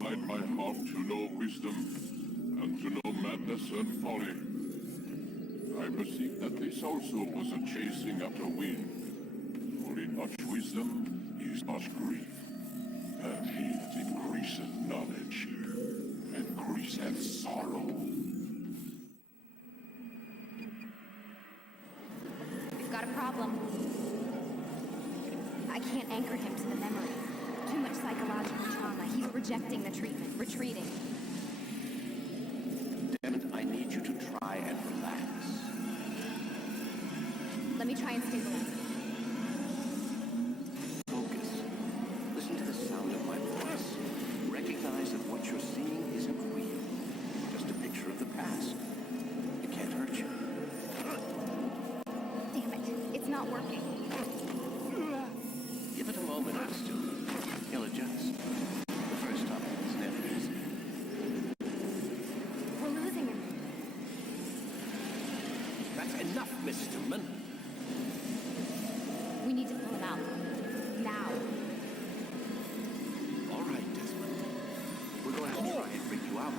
incline my heart to know wisdom, and to know madness and folly. I perceive that this also was a chasing after wind. For in much wisdom is much grief, and he that increaseth knowledge increaseth sorrow. We've got a problem. I can't anchor him to the memory. Too much psychological trauma. He's rejecting the treatment, retreating. Damn it, I need you to try and relax. Let me try and stabilize him. Focus. Listen to the sound of my voice. Recognize that what you're seeing isn't real. Just a picture of the past. It can't hurt you. Damn it, it's not working. Give it a moment, Mister. He'll adjust. The first time is never easy. We're losing him. That's enough, Miss Stillman. We need to pull him out. Now. All right, Desmond. We're going to try and bring you out now.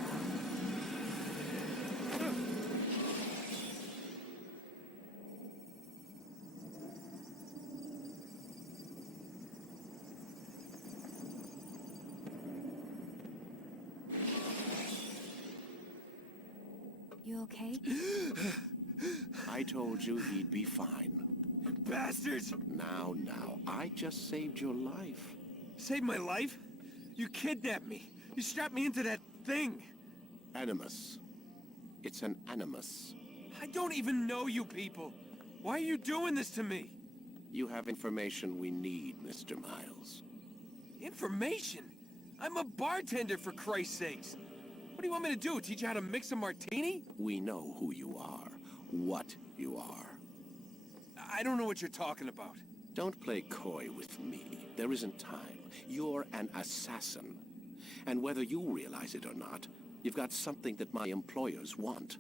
You okay? I told you he'd be fine. Bastards! Now, I just saved your life. Saved my life? You kidnapped me. You strapped me into that thing. Animus. It's an animus. I don't even know you people. Why are you doing this to me? You have information we need, Mr. Miles. Information? I'm a bartender, for Christ's sakes. What do you want me to do? Teach you how to mix a martini? We know who you are, what you are. I don't know what you're talking about. Don't play coy with me. There isn't time. You're an assassin. And whether you realize it or not, you've got something that my employers want.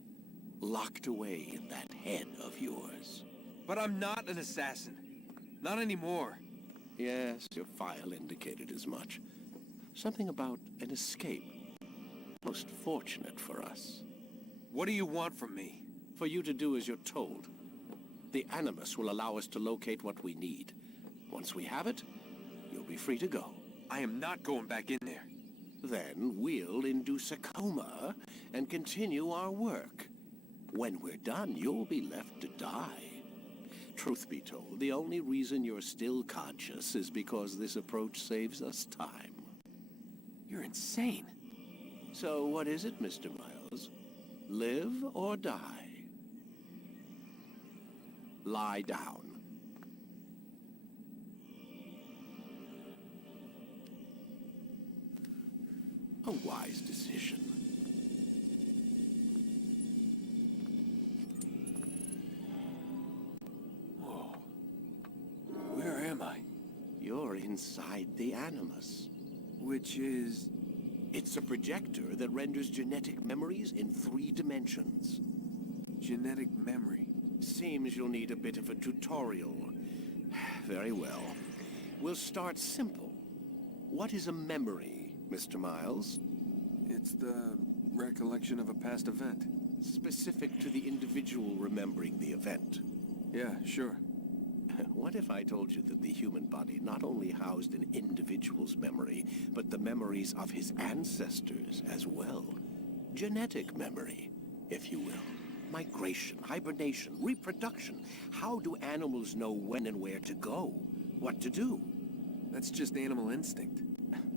Locked away in that head of yours. But I'm not an assassin. Not anymore. Yes, your file indicated as much. Something about an escape. Most fortunate for us. What do you want from me? For you to do as you're told. The Animus will allow us to locate what we need. Once we have it, you'll be free to go. I am not going back in there. Then we'll induce a coma and continue our work. When we're done, you'll be left to die. Truth be told, the only reason you're still conscious is because this approach saves us time. You're insane. So what is it, Mr. Miles? Live or die? Lie down. A wise decision. Whoa. Where am I? You're inside the Animus. Which is... It's a projector that renders genetic memories in 3 dimensions. genetic memory. Seems you'll need a bit of a tutorial. Very well. We'll start simple. What is a memory, Mr. Miles? It's the recollection of a past event. Specific to the individual remembering the event. Yeah, sure. What if I told you that the human body not only housed an individual's memory, but the memories of his ancestors as well? Genetic memory, if you will. Migration, hibernation, reproduction. How do animals know when and where to go? What to do? That's just animal instinct.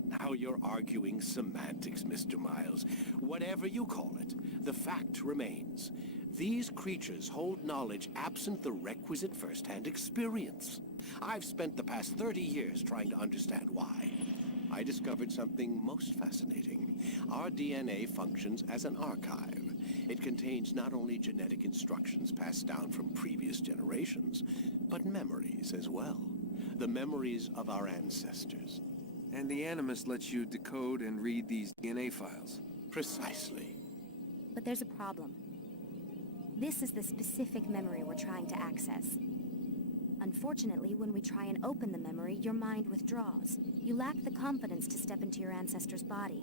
Now you're arguing semantics, Mr. Miles. Whatever you call it, the fact remains. These creatures hold knowledge absent the requisite first-hand experience. I've spent the past 30 years trying to understand why. I discovered something most fascinating. Our DNA functions as an archive. It contains not only genetic instructions passed down from previous generations, but memories as well. The memories of our ancestors. And the Animus lets you decode and read these DNA files. Precisely. But there's a problem. This is the specific memory we're trying to access. Unfortunately, when we try and open the memory, your mind withdraws. You lack the confidence to step into your ancestor's body.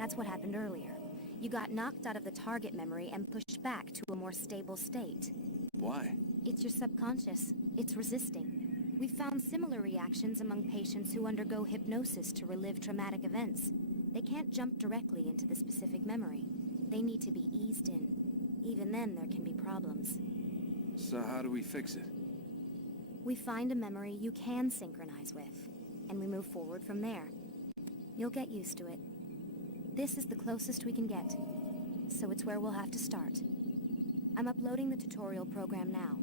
That's what happened earlier. You got knocked out of the target memory and pushed back to a more stable state. Why? It's your subconscious. It's resisting. We found similar reactions among patients who undergo hypnosis to relive traumatic events. They can't jump directly into the specific memory. They need to be eased in. Even then, there can be problems. So how do we fix it? We find a memory you can synchronize with, and we move forward from there. You'll get used to it. This is the closest we can get, so it's where we'll have to start. I'm uploading the tutorial program now.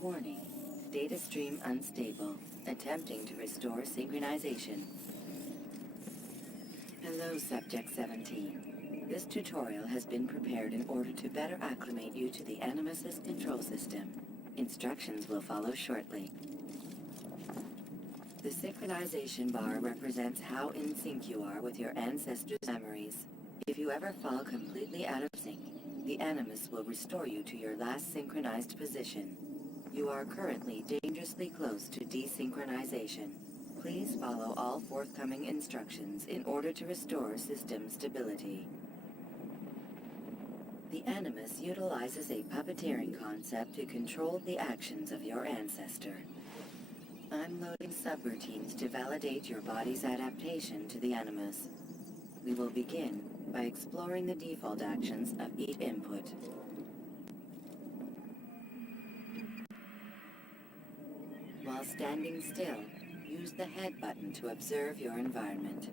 Warning. Data stream unstable. Attempting to restore synchronization. Hello, Subject 17. This tutorial has been prepared in order to better acclimate you to the Animus's control system. Instructions will follow shortly. The synchronization bar represents how in sync you are with your ancestors' memories. If you ever fall completely out of sync, the Animus will restore you to your last synchronized position. You are currently dangerously close to desynchronization. Please follow all forthcoming instructions in order to restore system stability. The Animus utilizes a puppeteering concept to control the actions of your ancestor. I'm loading subroutines to validate your body's adaptation to the Animus. We will begin by exploring the default actions of each input. While standing still, use the head button to observe your environment.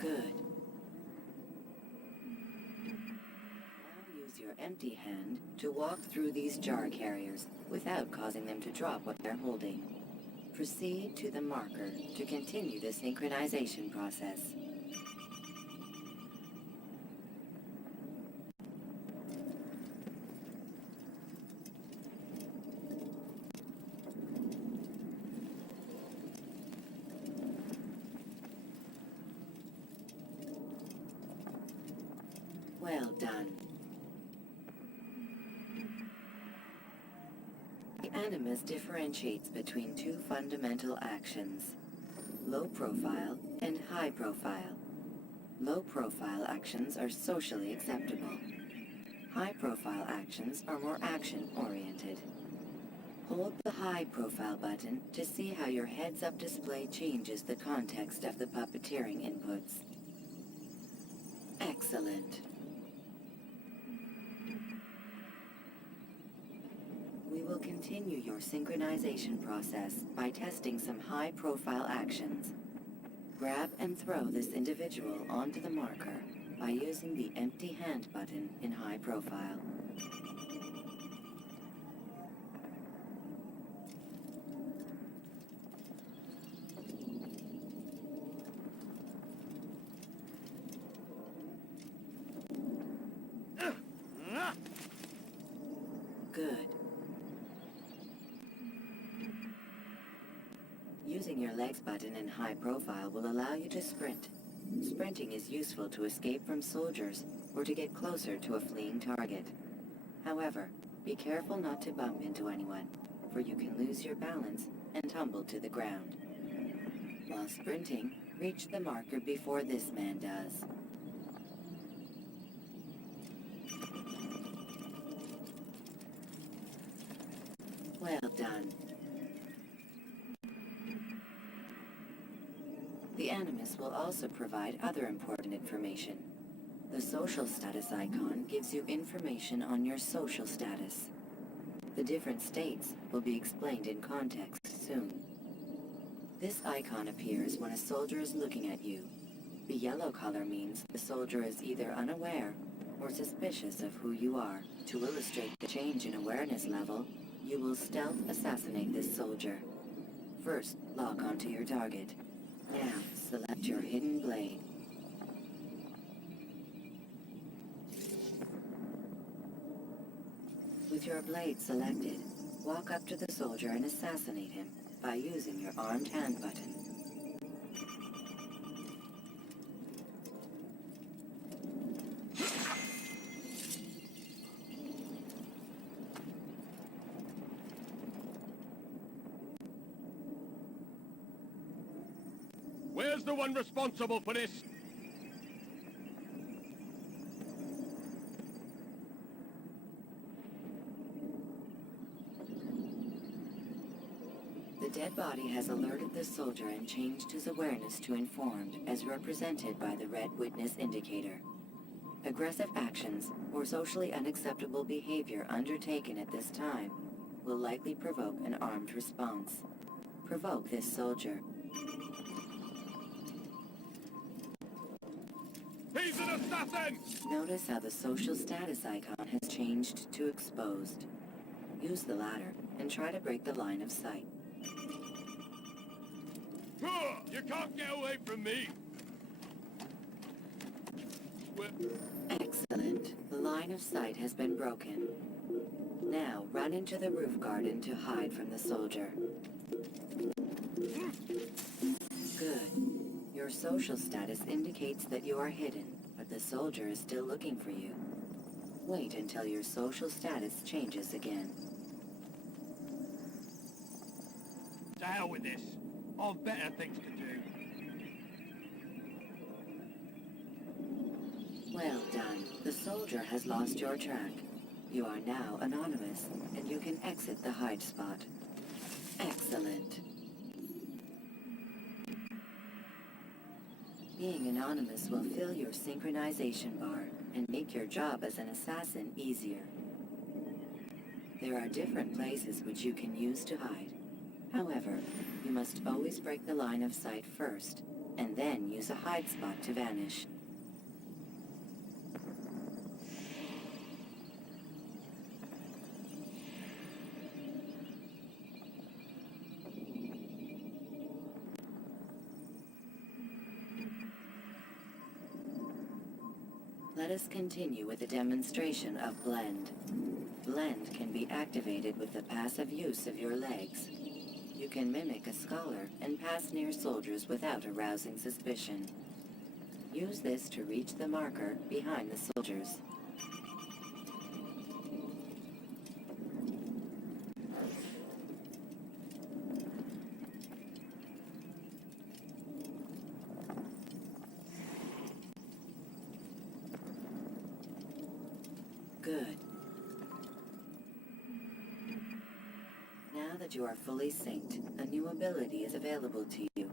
Good. Now use your empty hand to walk through these jar carriers without causing them to drop what they're holding. Proceed to the marker to continue the synchronization process. Well done. The Animus differentiates between two fundamental actions, low profile and high profile. Low profile actions are socially acceptable. High profile actions are more action-oriented. Hold the high profile button to see how your heads-up display changes the context of the puppeteering inputs. Excellent. We will continue your synchronization process by testing some high-profile actions. Grab and throw this individual onto the marker by using the empty hand button in high profile. Good. Using your legs button in high profile will allow you to sprint. Sprinting is useful to escape from soldiers or to get closer to a fleeing target. However, be careful not to bump into anyone, for you can lose your balance and tumble to the ground. While sprinting, reach the marker before this man does. Well done. The Animus will also provide other important information. The social status icon gives you information on your social status. The different states will be explained in context soon. This icon appears when a soldier is looking at you. The yellow color means the soldier is either unaware or suspicious of who you are. To illustrate the change in awareness level, you will stealth assassinate this soldier. First, lock onto your target. Now, select your hidden blade. With your blade selected, walk up to the soldier and assassinate him by using your armed hand button. Where's the one responsible for this? The dead body has alerted the soldier and changed his awareness to informed, as represented by the red witness indicator. Aggressive actions or socially unacceptable behavior undertaken at this time will likely provoke an armed response. Provoke this soldier. He's an assassin! Notice how the social status icon has changed to exposed. Use the ladder and try to break the line of sight. You can't get away from me! Excellent. The line of sight has been broken. Now, run into the roof garden to hide from the soldier. Good. Your social status indicates that you are hidden, but the soldier is still looking for you. Wait until your social status changes again. To hell with this. I've better things to do. Well done. The soldier has lost your track. You are now anonymous, and you can exit the hide spot. Excellent. Being anonymous will fill your synchronization bar and make your job as an assassin easier. There are different places which you can use to hide. However, you must always break the line of sight first, and then use a hide spot to vanish. Let us continue with the demonstration of Blend. Blend can be activated with the passive use of your legs. You can mimic a scholar and pass near soldiers without arousing suspicion. Use this to reach the marker behind the soldiers. Good. Now that you are fully synced, a new ability is available to you.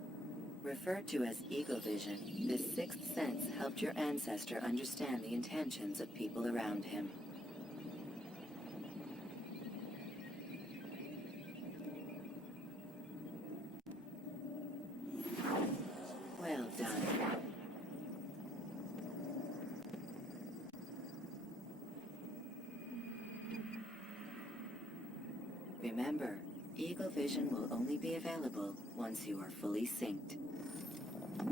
Referred to as Eagle Vision, this sixth sense helped your ancestor understand the intentions of people around him. Well done. Remember, Eagle Vision will only be available once you are fully synced.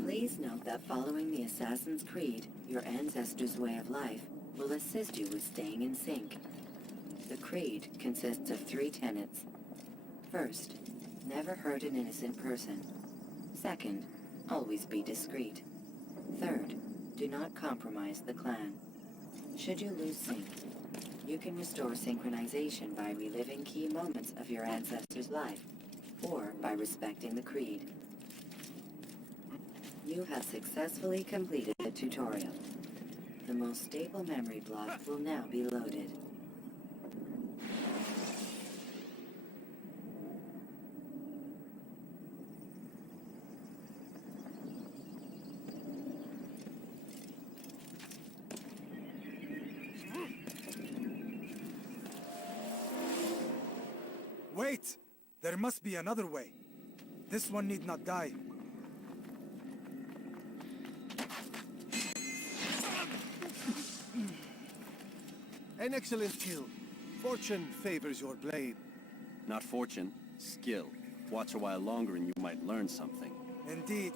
Please note that following the Assassin's Creed, your ancestors' way of life will assist you with staying in sync. The Creed consists of 3 tenets. First, never hurt an innocent person. Second, always be discreet. Third, do not compromise the clan. Should you lose sync, you can restore synchronization by reliving key moments of your ancestor's life, or by respecting the Creed. You have successfully completed the tutorial. The most stable memory block will now be loaded. Wait! There must be another way. This one need not die. An excellent kill. Fortune favors your blade. Not fortune, skill. Watch a while longer and you might learn something. Indeed.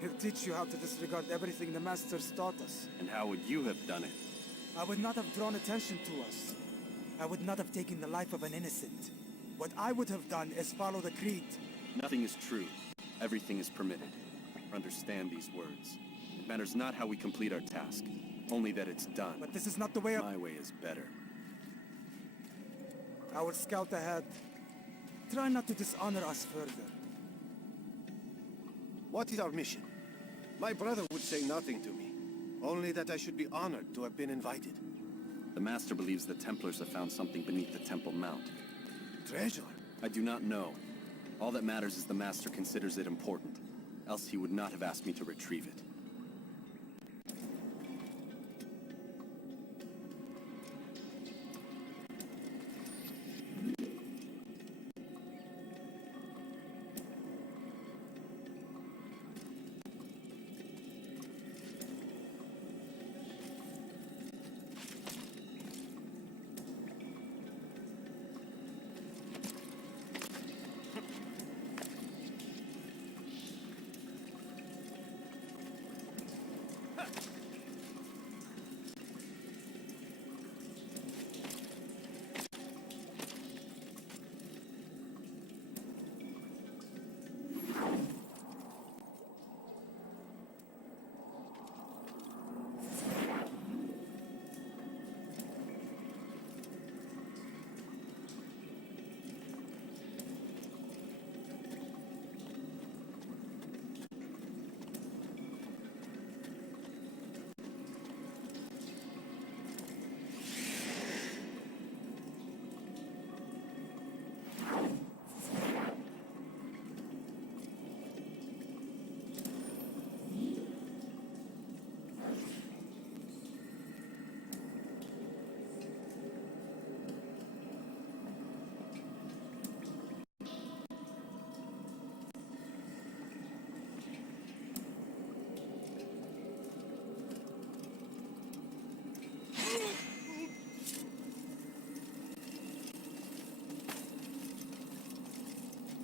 He'll teach you how to disregard everything the Masters taught us. And how would you have done it? I would not have drawn attention to us. I would not have taken the life of an innocent. What I would have done is follow the creed. Nothing is true. Everything is permitted. Understand these words. It matters not how we complete our task, only that it's done. But this is not the way of... My way is better. I will scout ahead. Try not to dishonor us further. What is our mission? My brother would say nothing to me. Only that I should be honored to have been invited. The Master believes the Templars have found something beneath the Temple Mount. Treasure? I do not know. All that matters is the Master considers it important. Else he would not have asked me to retrieve it.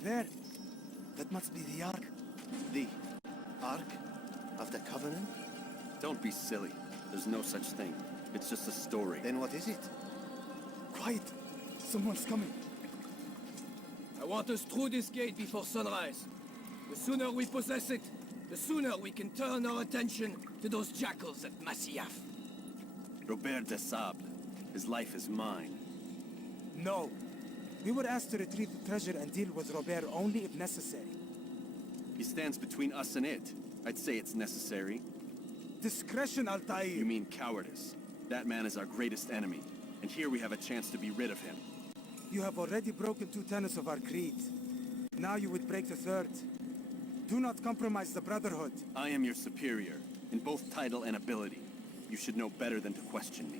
There. That must be the Ark. The Ark of the Covenant? Don't be silly. There's no such thing. It's just a story. Then what is it? Quiet. Someone's coming. I want us through this gate before sunrise. The sooner we possess it, the sooner we can turn our attention to those jackals at Masyaf. Robert de Sable. His life is mine. No. We were asked to retrieve the treasure and deal with Robert only if necessary. He stands between us and it. I'd say it's necessary. Discretion, Altair. You mean cowardice. That man is our greatest enemy, and here we have a chance to be rid of him. You have already broken 2 tenets of our creed. Now you would break the 3rd. Do not compromise the Brotherhood. I am your superior, in both title and ability. You should know better than to question me.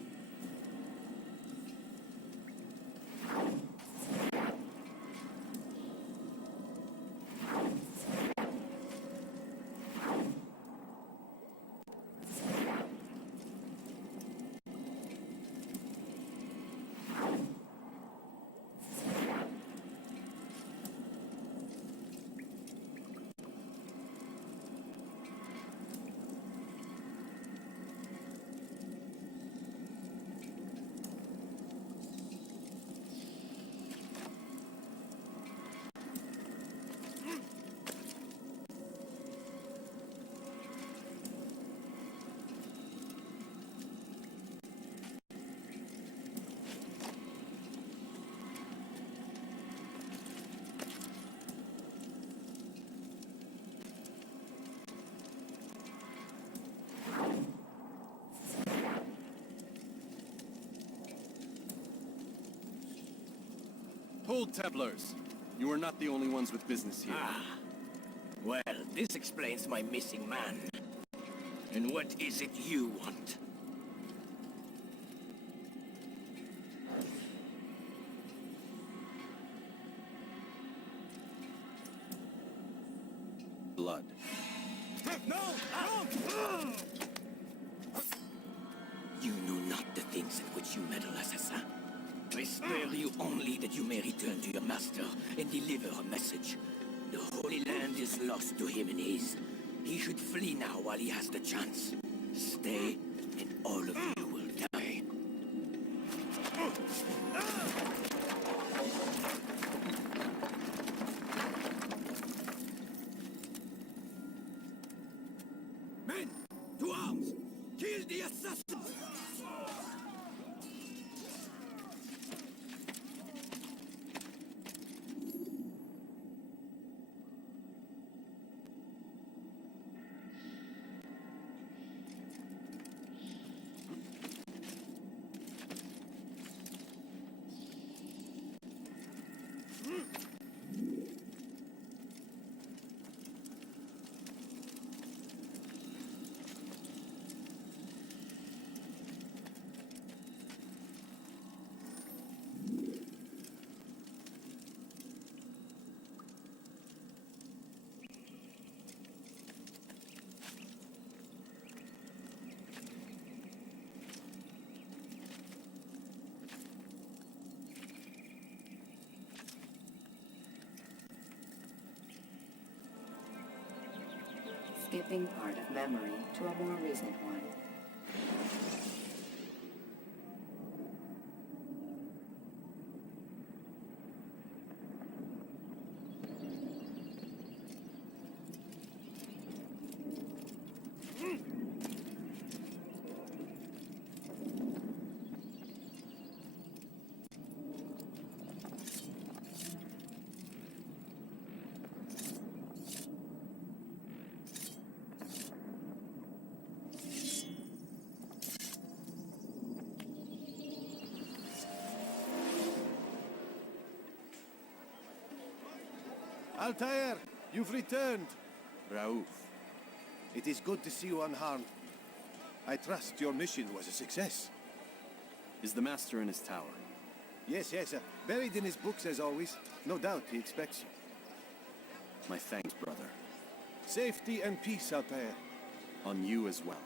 Hold, Templars! You are not the only ones with business here. Well, this explains my missing man. And what is it you want? Blood. No! No! You know not the things in which you meddle, assassin. I spare you only that you may return to your master and deliver a message. The Holy Land is lost to him and his. He should flee now while he has the chance. Stay, and all of you will die. Men, to arms! Kill the assassins! Skipping part of memory to a more recent one. Altair, you've returned. Raouf. It is good to see you unharmed. I trust your mission was a success. Is the Master in his tower? Yes, buried in his books as always. No doubt he expects you. My thanks, brother. Safety and peace, Altair. On you as well.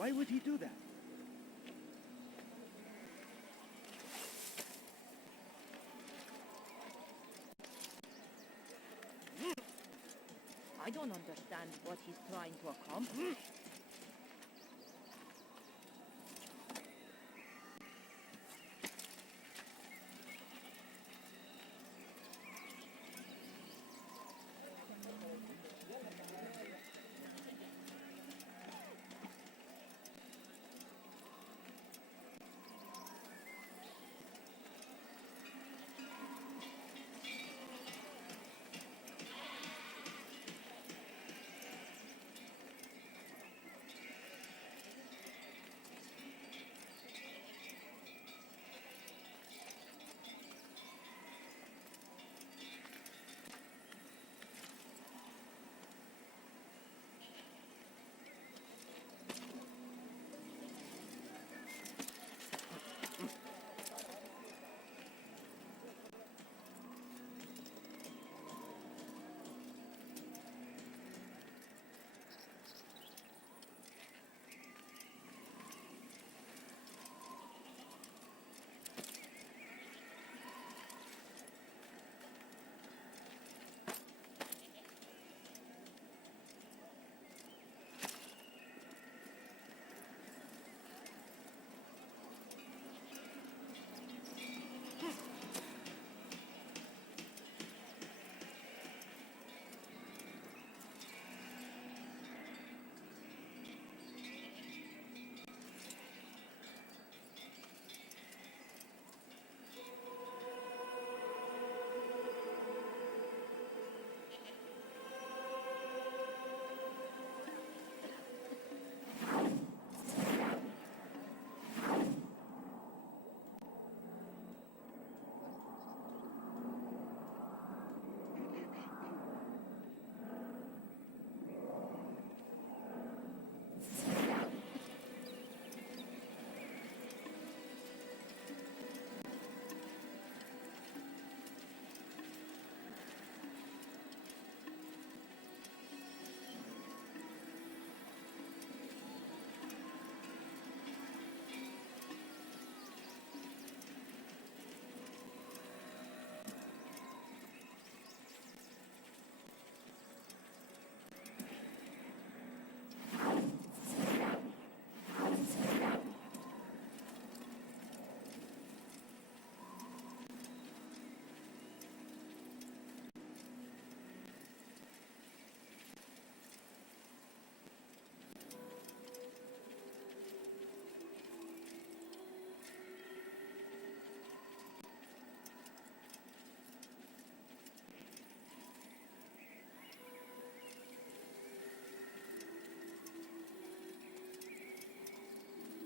Why would he do that? I don't understand what he's trying to accomplish.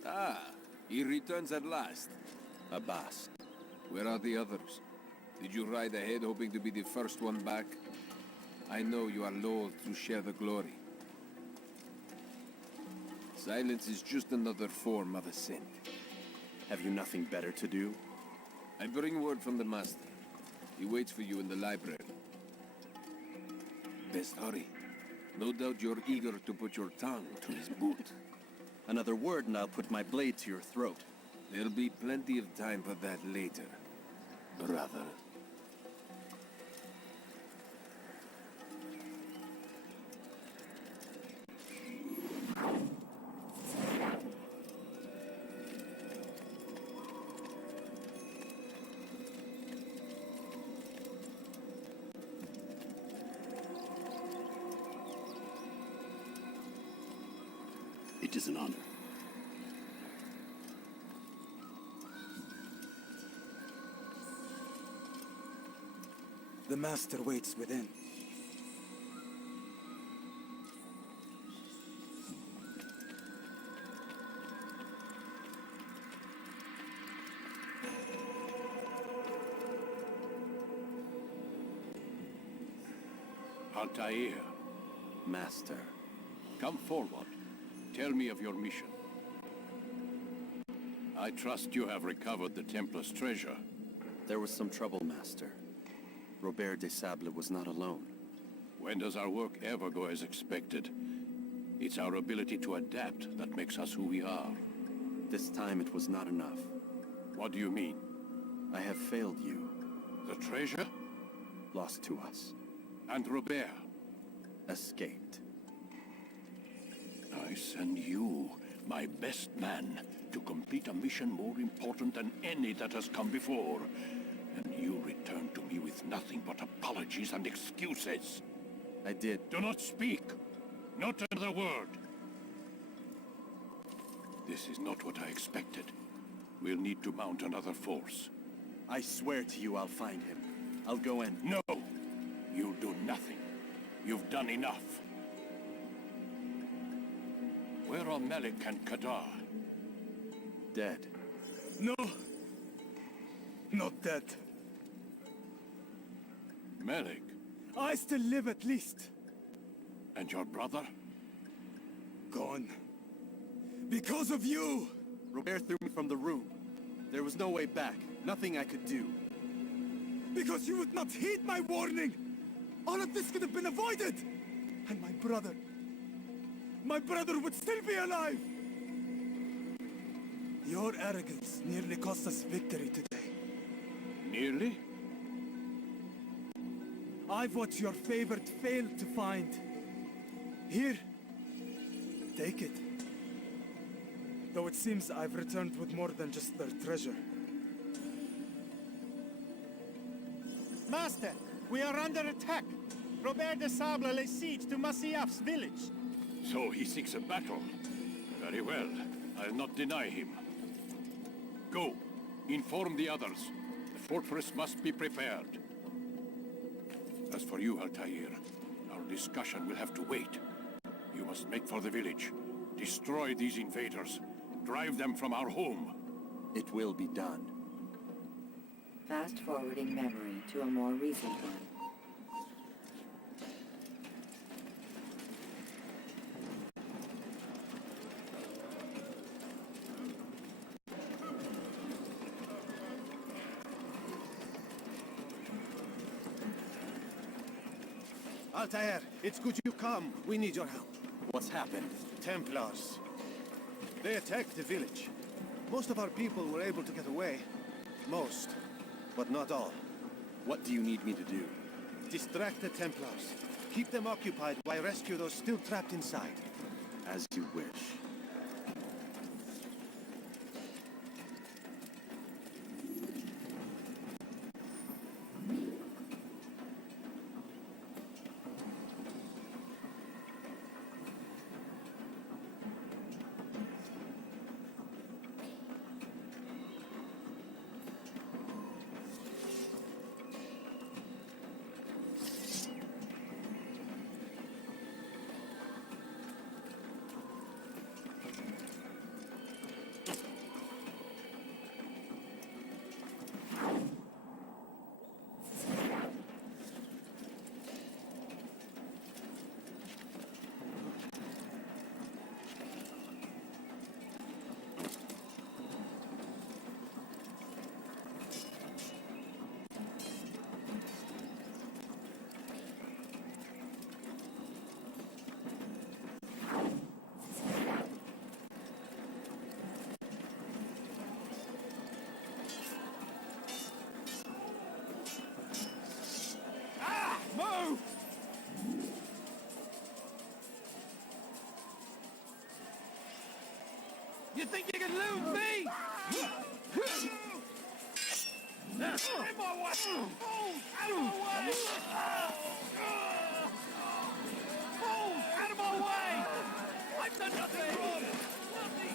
Ah, he returns at last. Abbas. Where are the others? Did you ride ahead hoping to be the first one back? I know you are loath to share the glory. Silence is just another form of assent. Have you nothing better to do? I bring word from the Master. He waits for you in the library. Best hurry. No doubt you're eager to put your tongue to his boot. Another word and I'll put my blade to your throat. There'll be plenty of time for that later, brother. It is an honor. The Master waits within. Altair, Master. come forward. Tell me of your mission. I trust you have recovered the Templar's treasure. There was some trouble, Master. Robert de Sable was not alone. When does our work ever go as expected? It's our ability to adapt that makes us who we are. This time it was not enough. What do you mean? I have failed you. The treasure? Lost to us. And Robert? Escaped. I send you, my best man, to complete a mission more important than any that has come before. And you return to me with nothing but apologies and excuses. I did. Do not speak. Not another word. This is not what I expected. We'll need to mount another force. I swear to you I'll find him. I'll go in. No! You'll do nothing. You've done enough. Where are Malik and Kadar? Dead. No. Not dead. Malik? I still live at least. And your brother? Gone. Because of you! Robert threw me from the room. There was no way back. Nothing I could do. Because you would not heed my warning! All of this could have been avoided! And my brother... my brother would still be alive! Your arrogance nearly cost us victory today. Nearly? I've what your favorite failed to find. Here. Take it. Though it seems I've returned with more than just their treasure. Master, we are under attack. Robert de Sable lays siege to Masyaf's village. So he seeks a battle. Very well. I'll not deny him. Go. Inform the others. The fortress must be prepared. As for you, Altair, our discussion will have to wait. You must make for the village. Destroy these invaders. Drive them from our home. It will be done. Fast-forwarding memory to a more recent one. Altair, it's good you come. We need your help. What's happened? Templars. They attacked the village. Most of our people were able to get away. Most, but not all. What do you need me to do? Distract the Templars. Keep them occupied while I rescue those still trapped inside. As you wish. Move! You think you can lose me? In my way! Fools! Out of my way! Fools! Out of my way! I've done nothing wrong! Nothing!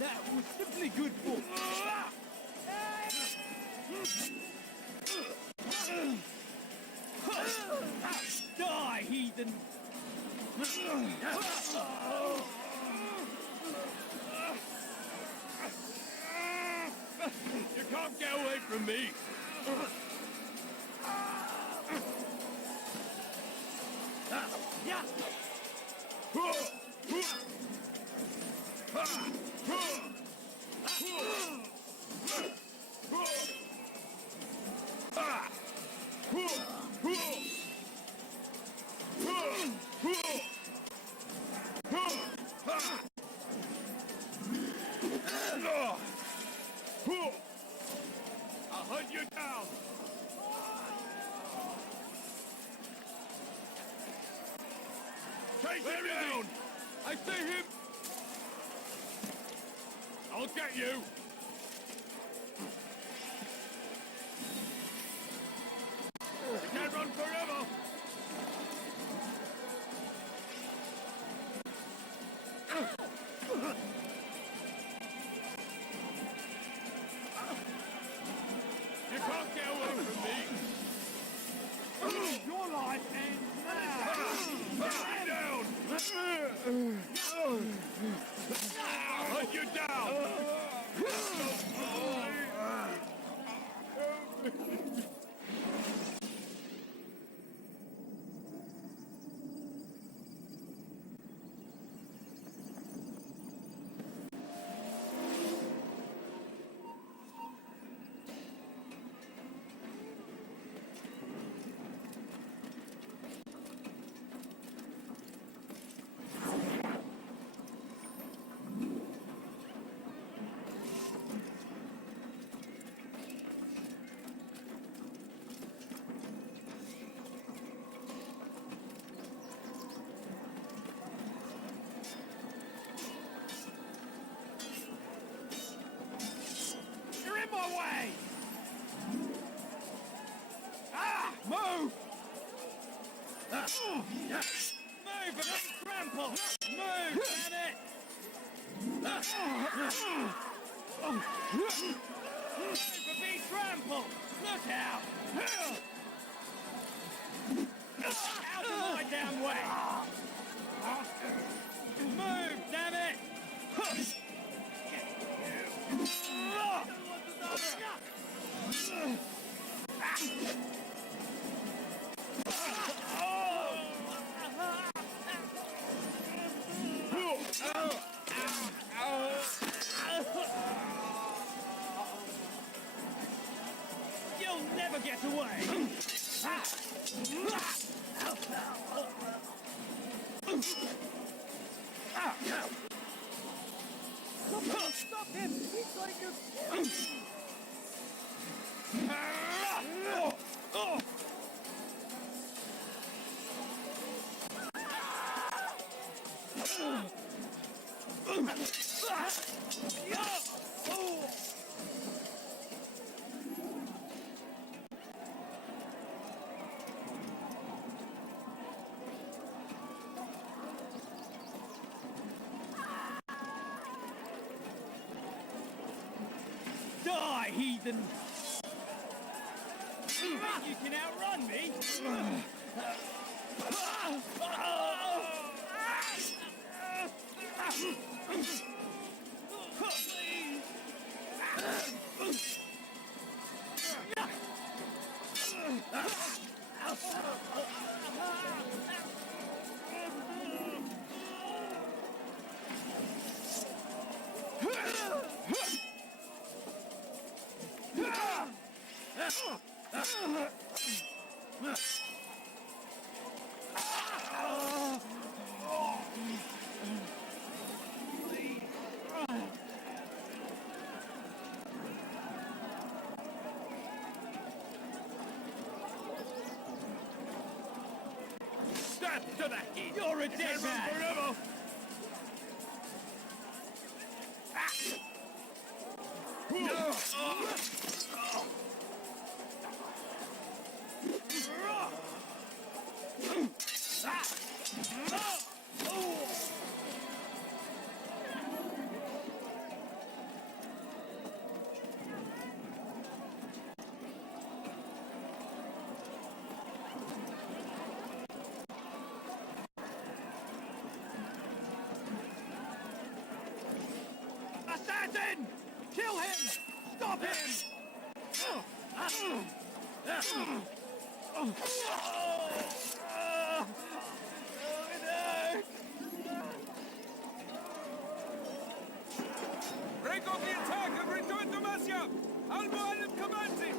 That was simply good for. Die, heathen! You can't get away from me! I'll hunt you down! Take him down! I see him! I'll get you! You can't run forever! You can't get away from me! Your life ends now! Get down! I'll hunt you down! You're in my way! Ah! Move! Move and don't trample! Move, damn it! Move and be trampled! Look out! Out of my damn way! Move, damn it! You'll never get away! Stop him! He's going to... Die, heathen! You think you can outrun me? Step to the heat! You're a dead man! Forever! Assassin! Kill him! Stop him! Break off the attack and return to Masya! Albo al Kamanzi!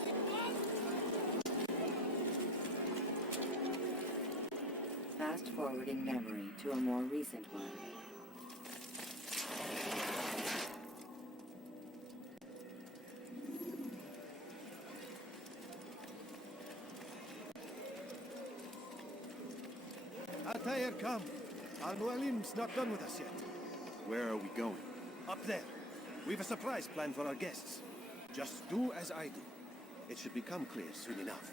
fast-forwarding memory to a more recent one. Altair, come. Al-Mualim's not done with us yet. Where are we going? Up there. We've a surprise planned for our guests. Just do as I do. It should become clear soon enough.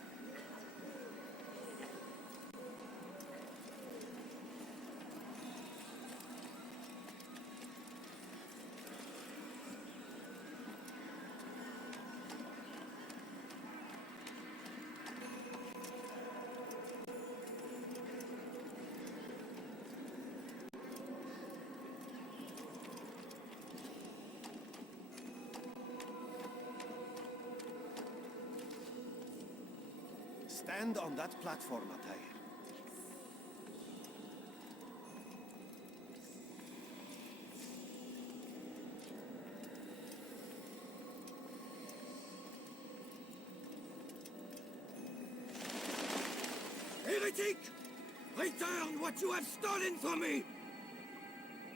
Stand on that platform, Altair. Heretic! Return what you have stolen from me!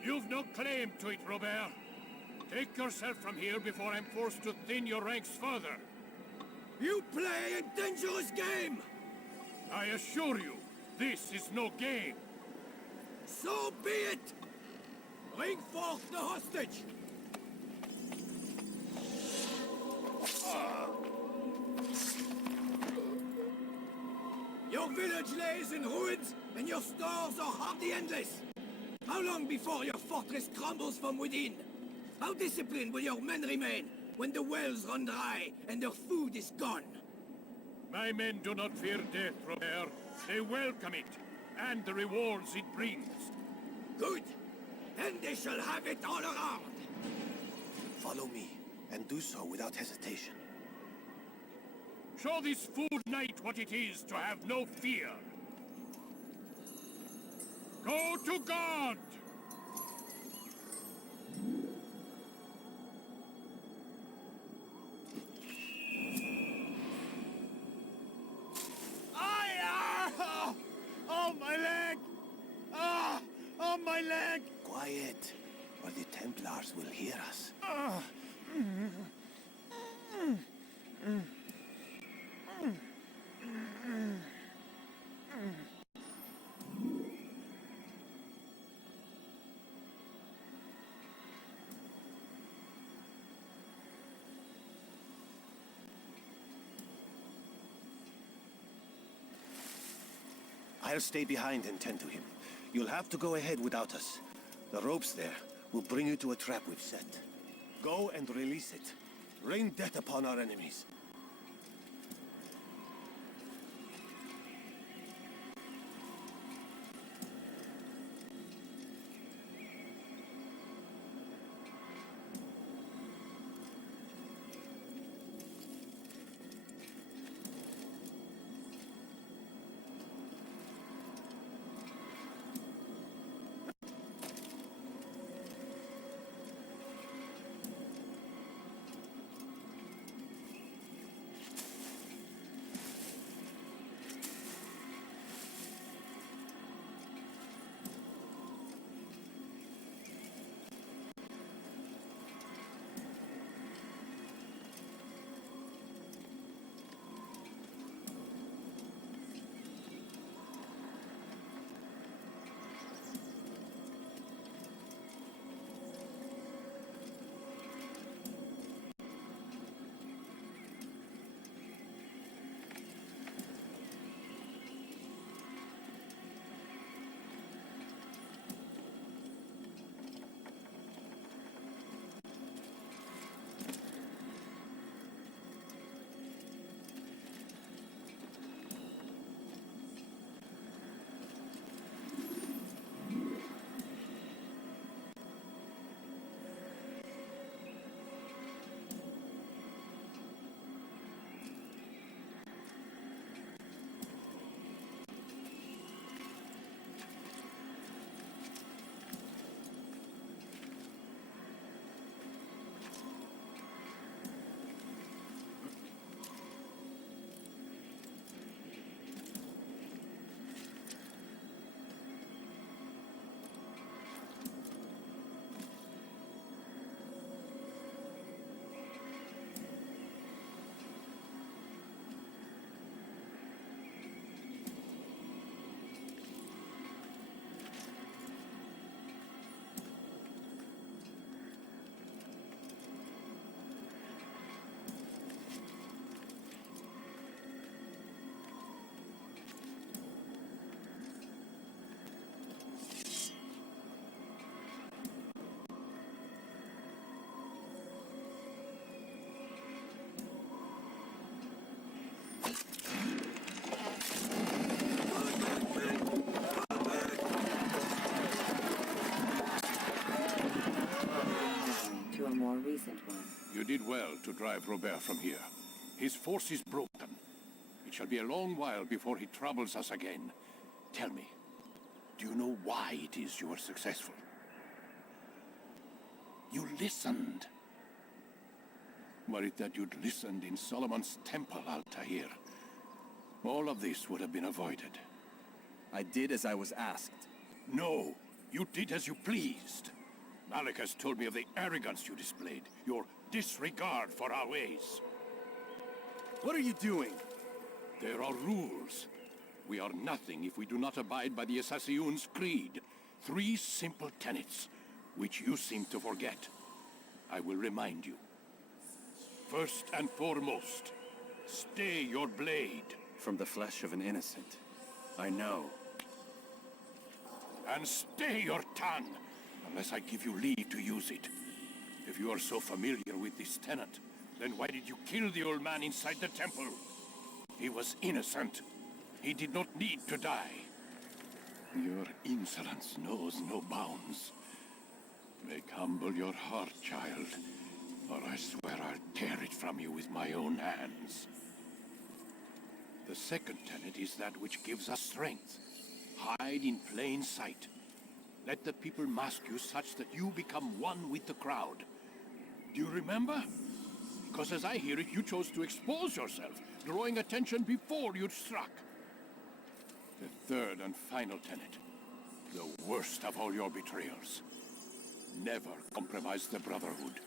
You've no claim to it, Robert. Take yourself from here before I'm forced to thin your ranks further. You play a dangerous game! I assure you, this is no game. So be it! Bring forth the hostage! Your village lays in ruins, and your stores are hardly endless. How long before your fortress crumbles from within? How disciplined will your men remain when the wells run dry and their food is gone? My men do not fear death, Robert. They welcome it, and the rewards it brings. Good. Then they shall have it all around. Follow me, and do so without hesitation. Show this food knight what it is to have no fear. Go to God! Oh, my leg! Ah! Oh, my leg! Quiet, or the Templars will hear us. I'll stay behind and tend to him. You'll have to go ahead without us. The ropes there will bring you to a trap we've set. Go and release it. Rain death upon our enemies. did well to drive Robert from here. His force is broken. It shall be a long while before he troubles us again. Tell me, do you know why it is you were successful? You listened. Were it that you'd listened in Solomon's temple, Altair, all of this would have been avoided. I did as I was asked. No, you did as you pleased. Malik has told me of the arrogance you displayed, your disregard for our ways. What are you doing? There are rules. We are nothing if we do not abide by the Assassin's creed. 3 simple tenets, which you seem to forget. I will remind you. First and foremost, stay your blade. From the flesh of an innocent. I know. And stay your tongue, unless I give you leave to use it. If you are so familiar with this tenet, then why did you kill the old man inside the temple? He was innocent. He did not need to die. Your insolence knows no bounds. Make humble your heart, child, or I swear I'll tear it from you with my own hands. The second tenet is that which gives us strength. Hide in plain sight. Let the people mask you such that you become one with the crowd. Do you remember? Because as I hear it, you chose to expose yourself, drawing attention before you'd struck. The third and final tenet, the worst of all your betrayals. Never compromise the Brotherhood.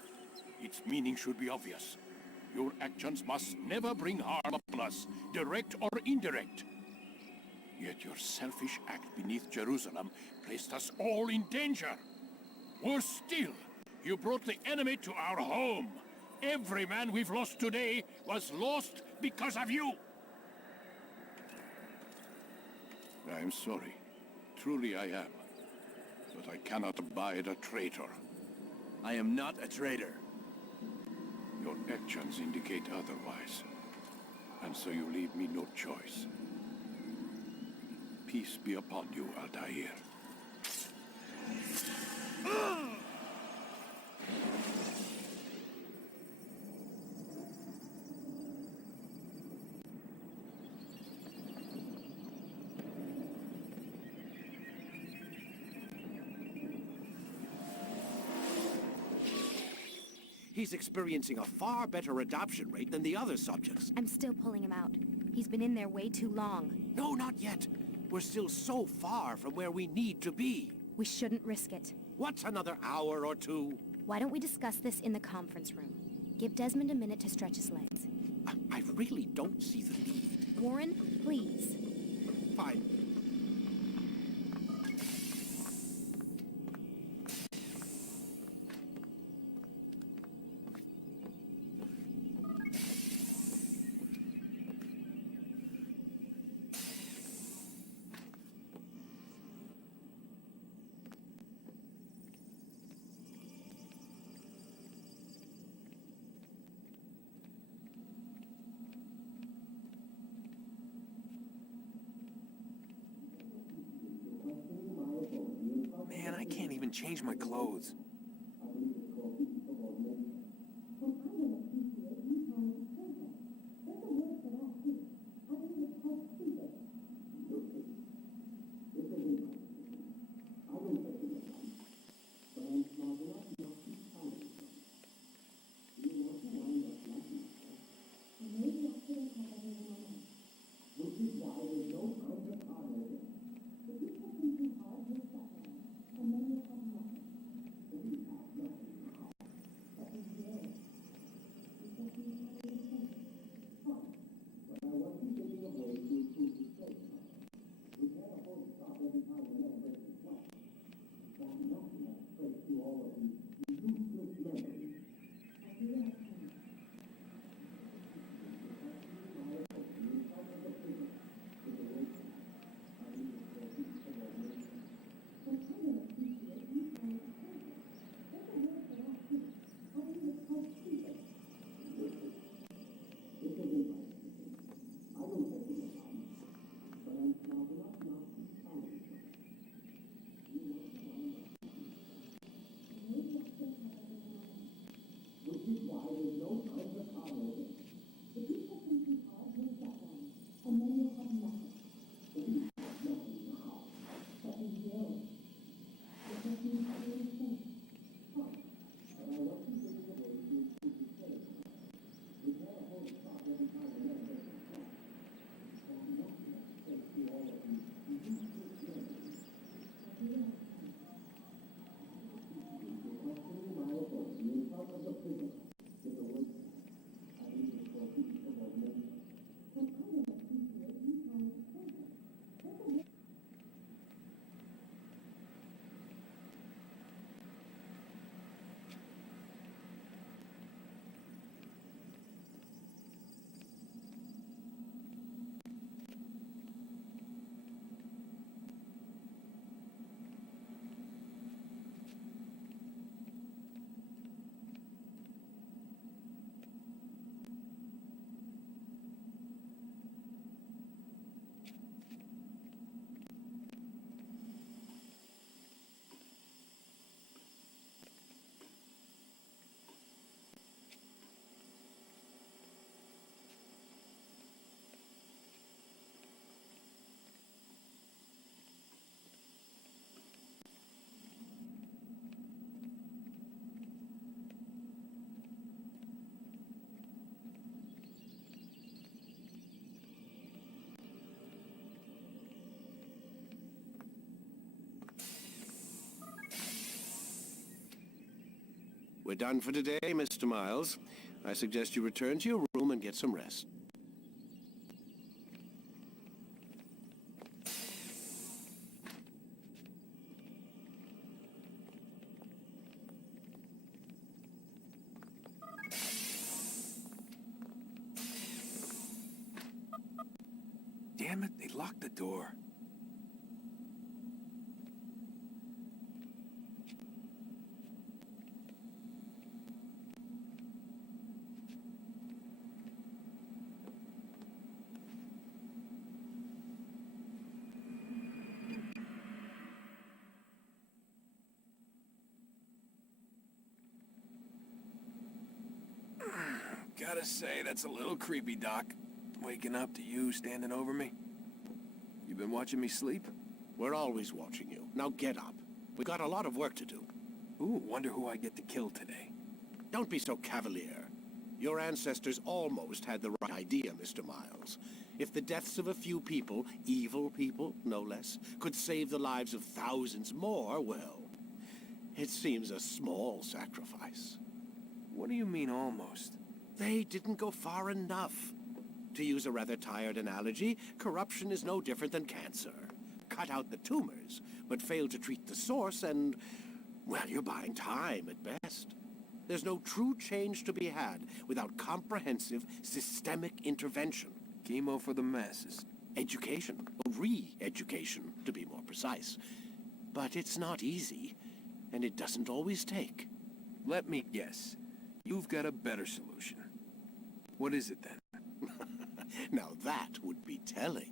Its meaning should be obvious. Your actions must never bring harm upon us, direct or indirect. Yet your selfish act beneath Jerusalem placed us all in danger. Worse still, you brought the enemy to our home. Every man we've lost today was lost because of you. I'm sorry. Truly I am. But I cannot abide a traitor. I am not a traitor. Your actions indicate otherwise. And so you leave me no choice. Peace be upon you, Altair. He's experiencing a far better adoption rate than the other subjects. I'm still pulling him out. He's been in there way too long. No, not yet. We're still so far from where we need to be. We shouldn't risk it. What's another hour or two? Why don't we discuss this in the conference room? Give Desmond a minute to stretch his legs. I really don't see the need. Warren, please. Fine. Man, I can't even change my clothes. We're done for today, Mr. Miles. I suggest you return to your room and get some rest. Damn it, they locked the door. Gotta say, that's a little creepy, Doc. Waking up to you standing over me. You been watching me sleep? We're always watching you. Now get up. We got a lot of work to do. Ooh, wonder who I get to kill today. Don't be so cavalier. Your ancestors almost had the right idea, Mr. Miles. If the deaths of a few people, evil people, no less, could save the lives of thousands more, well, it seems a small sacrifice. What do you mean, almost? They didn't go far enough. To use a rather tired analogy, corruption is no different than cancer. Cut out the tumors, but fail to treat the source and, well, you're buying time at best. There's no true change to be had without comprehensive, systemic intervention. Chemo for the masses. Education, or re-education, to be more precise. But it's not easy, and it doesn't always take. Let me guess. You've got a better solution. What is it then? Now that would be telling.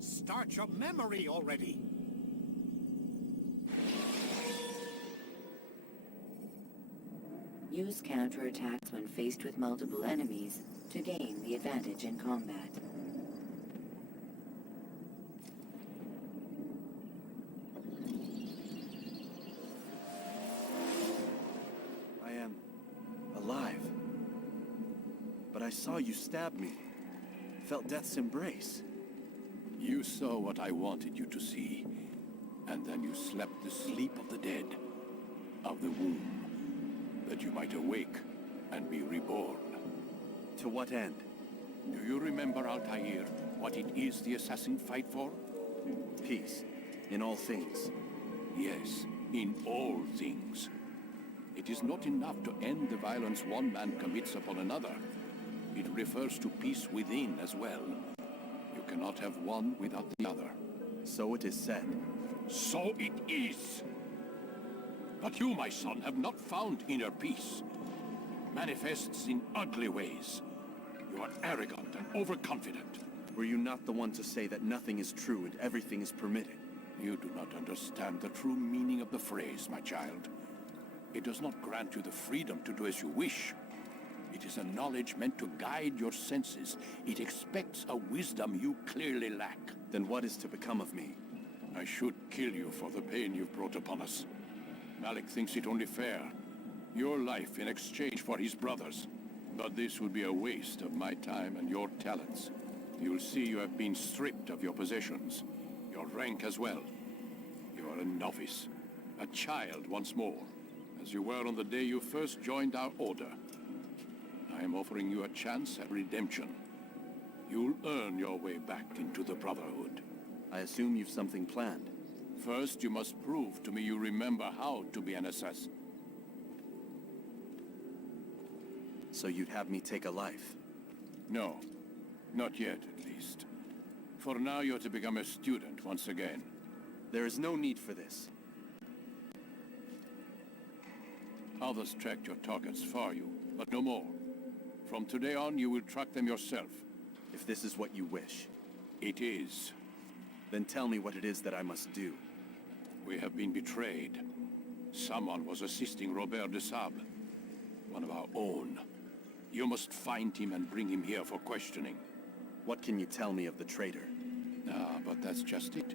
Start your memory already! Use counterattacks when faced with multiple enemies to gain the advantage in combat. I am alive. But I saw you stab me. Felt death's embrace. You saw what I wanted you to see, and then you slept the sleep of the dead, of the womb, that you might awake and be reborn. To what end? Do you remember, Altair, what it is the assassins fight for? Peace, in all things. Yes, in all things. It is not enough to end the violence one man commits upon another. It refers to peace within as well. You cannot have one without the other. So it is said. So it is! But you, my son, have not found inner peace. It manifests in ugly ways. You are arrogant and overconfident. Were you not the one to say that nothing is true and everything is permitted? You do not understand the true meaning of the phrase, my child. It does not grant you the freedom to do as you wish. It is a knowledge meant to guide your senses. It expects a wisdom you clearly lack. Then what is to become of me? I should kill you for the pain you've brought upon us. Malik thinks it only fair. Your life in exchange for his brother's. But this would be a waste of my time and your talents. You'll see you have been stripped of your possessions. Your rank as well. You are a novice. A child once more. As you were on the day you first joined our order. I am offering you a chance at redemption. You'll earn your way back into the Brotherhood. I assume you've something planned. First, you must prove to me you remember how to be an assassin. So you'd have me take a life? No. Not yet, at least. For now, you're to become a student once again. There is no need for this. Others tracked your targets for you, but no more. From today on, you will track them yourself. If this is what you wish. It is. Then tell me what it is that I must do. We have been betrayed. Someone was assisting Robert de Sable, one of our own. You must find him and bring him here for questioning. What can you tell me of the traitor? Ah, but that's just it.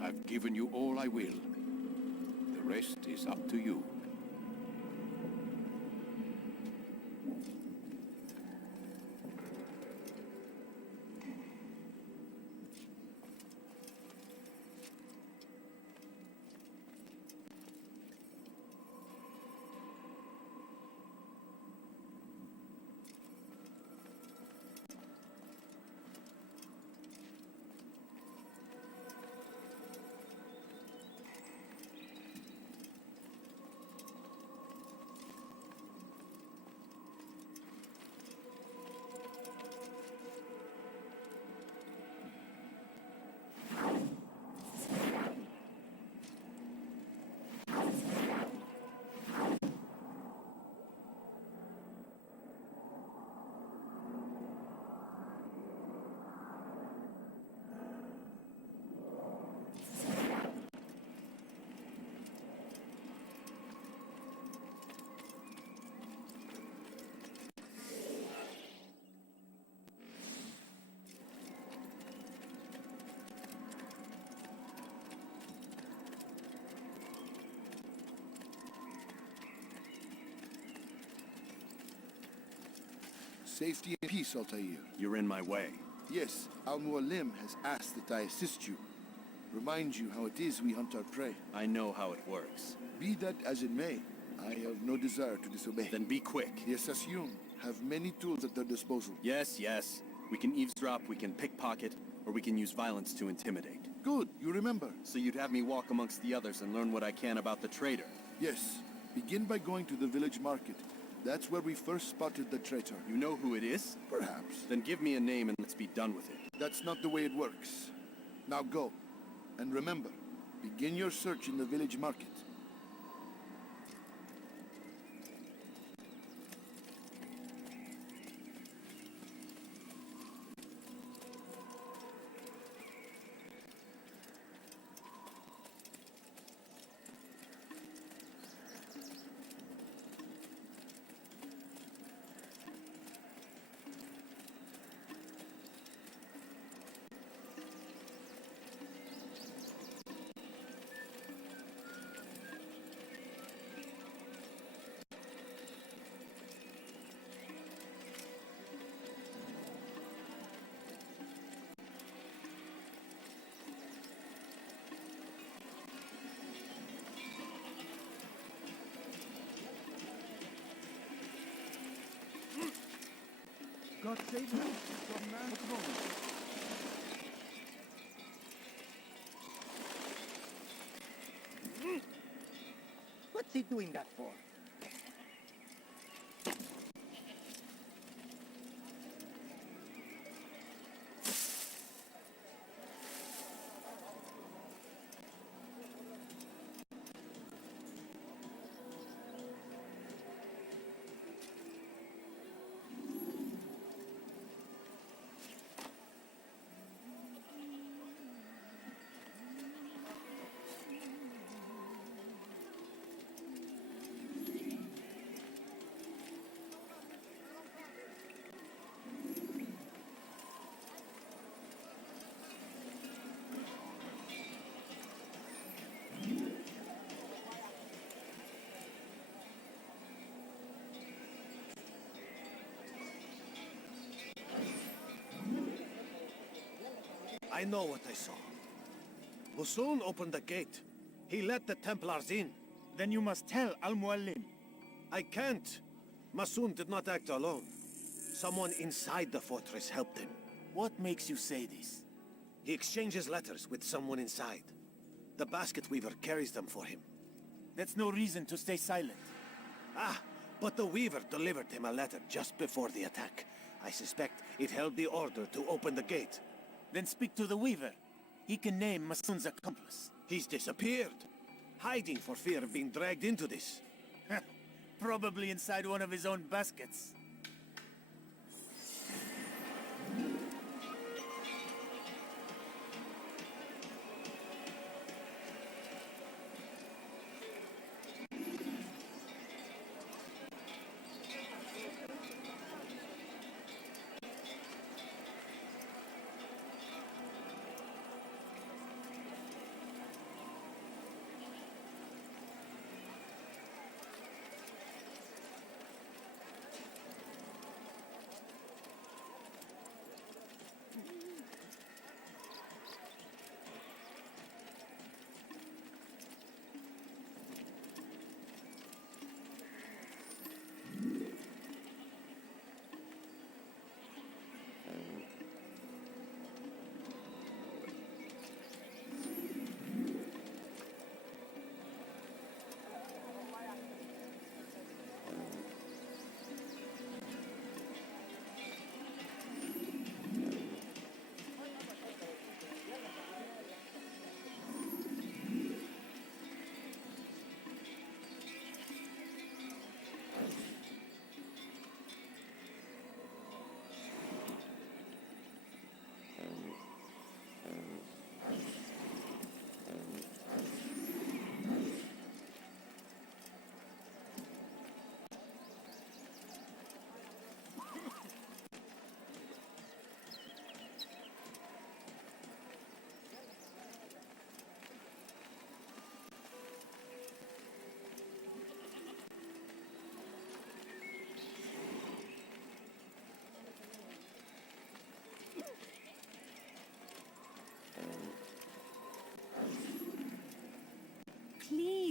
I've given you all I will. The rest is up to you. Safety and peace, Altair. You're in my way. Yes, Al-Mualim has asked that I assist you. Remind you how it is we hunt our prey. I know how it works. Be that as it may, I have no desire to disobey. Then be quick. The Assassin have many tools at their disposal. Yes, yes. We can eavesdrop, we can pickpocket, or we can use violence to intimidate. Good, you remember. So you'd have me walk amongst the others and learn what I can about the traitor? Yes. Begin by going to the village market. That's where we first spotted the traitor. You know who it is? Perhaps. Then give me a name and let's be done with it. That's not the way it works. Now go. And remember, begin your search in the village market. God save me. What's wrong? What's he doing that for? I know what I saw. Musoon opened the gate. He let the Templars in. Then you must tell Al-Mualim. I can't. Masoon did not act alone. Someone inside the fortress helped him. What makes you say this? He exchanges letters with someone inside. The basket weaver carries them for him. That's no reason to stay silent. Ah, but the weaver delivered him a letter just before the attack. I suspect it held the order to open the gate. Then speak to the weaver. He can name Masoon's accomplice. He's disappeared, hiding for fear of being dragged into this. Probably inside one of his own baskets.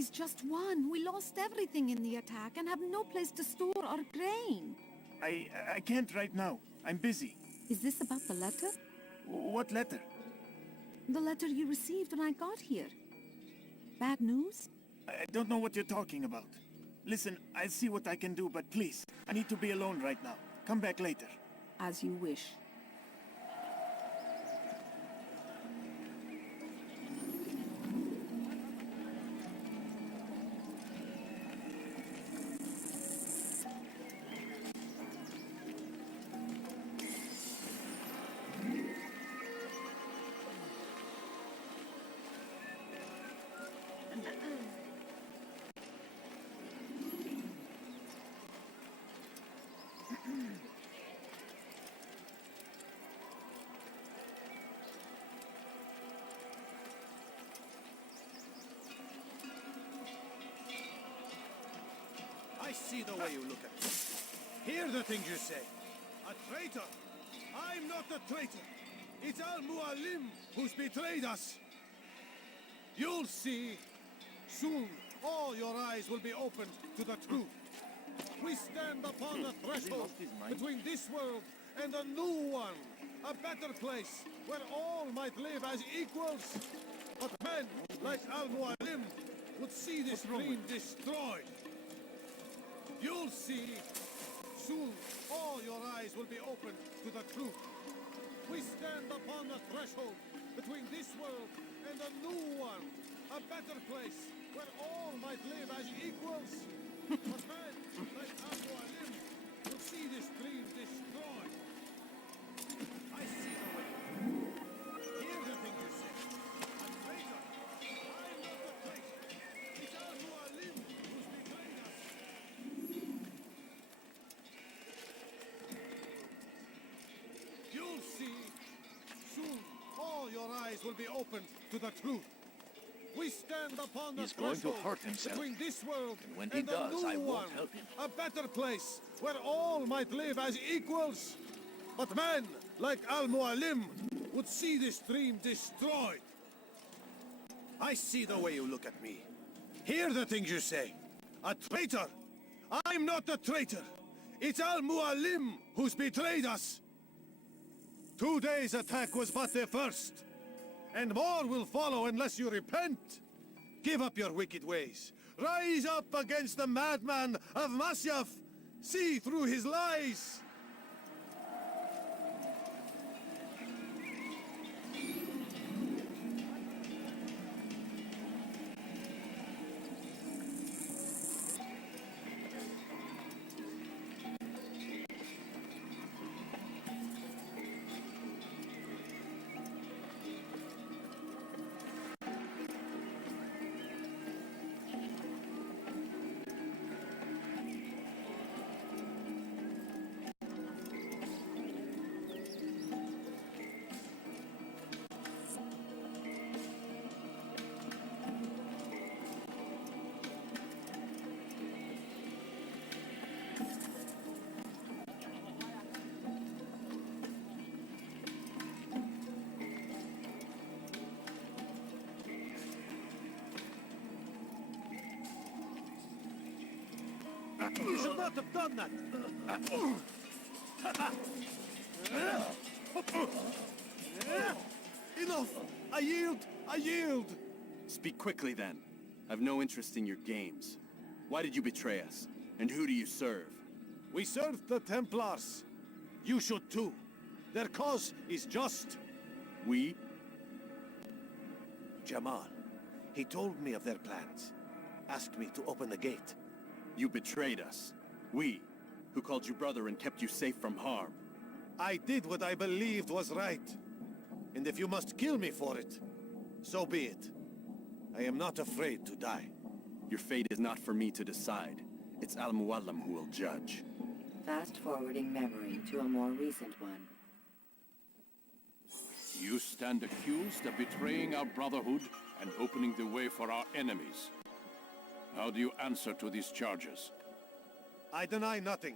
is just one. We lost everything in the attack and have no place to store our grain. I can't right now. I'm busy. Is this about the letter? What letter? The letter you received when I got here. Bad news? I don't know what you're talking about. Listen, I'll see what I can do, but please, I need to be alone right now. Come back later. As you wish. I see the way you look at me. Hear the things you say. A traitor? I'm not a traitor. It's Al-Mualim who's betrayed us. You'll see. Soon, all your eyes will be opened to the truth. We stand upon the threshold between this world and a new one. A better place where all might live as equals. But men like Al-Mualim would see this dream destroyed. You'll see. Soon, all your eyes will be opened to the truth. We stand upon the threshold between this world and a new one. A better place where all might live as equals. But men like Abu Alim will see this dream destroyed. I see the way. Hear the thing you say. A traitor. I'm not a traitor. It's Abu Alim who's betrayed us. You'll see. Soon, all your eyes will be opened to the truth. We stand upon the He's going to threshold hurt himself. between this world And when and he a does, new I won't one. help him. A better place where all might live as equals. But men like Al-Mualim would see this dream destroyed. I see the way you look at me. Hear the things you say. A traitor. I'm not a traitor. It's Al-Mualim who's betrayed us. Today's attack was but the first. And more will follow unless you repent. Give up your wicked ways. Rise up against the madman of Masyaf. See through his lies. You should not have done that! Enough! I yield! I yield! Speak quickly then. I've no interest in your games. Why did you betray us? And who do you serve? We serve the Templars. You should too. Their cause is just. We? Jamal. He told me of their plans. Asked me to open the gate. You betrayed us. We, who called you brother and kept you safe from harm. I did what I believed was right. And if you must kill me for it, so be it. I am not afraid to die. Your fate is not for me to decide. It's Al-Mualim who will judge. Fast-forwarding memory to a more recent one. You stand accused of betraying our brotherhood and opening the way for our enemies. How do you answer to these charges? I deny nothing.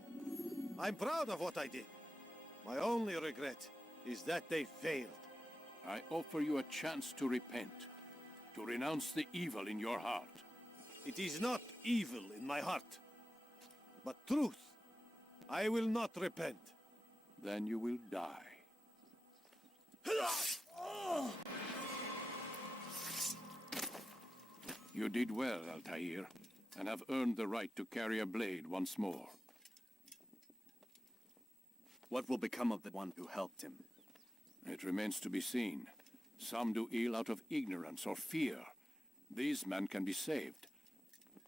I'm proud of what I did. My only regret is that they failed. I offer you a chance to repent, to renounce the evil in your heart. It is not evil in my heart, but truth. I will not repent. Then you will die. You did well, Altair, and have earned the right to carry a blade once more. What will become of the one who helped him? It remains to be seen. Some do ill out of ignorance or fear. These men can be saved.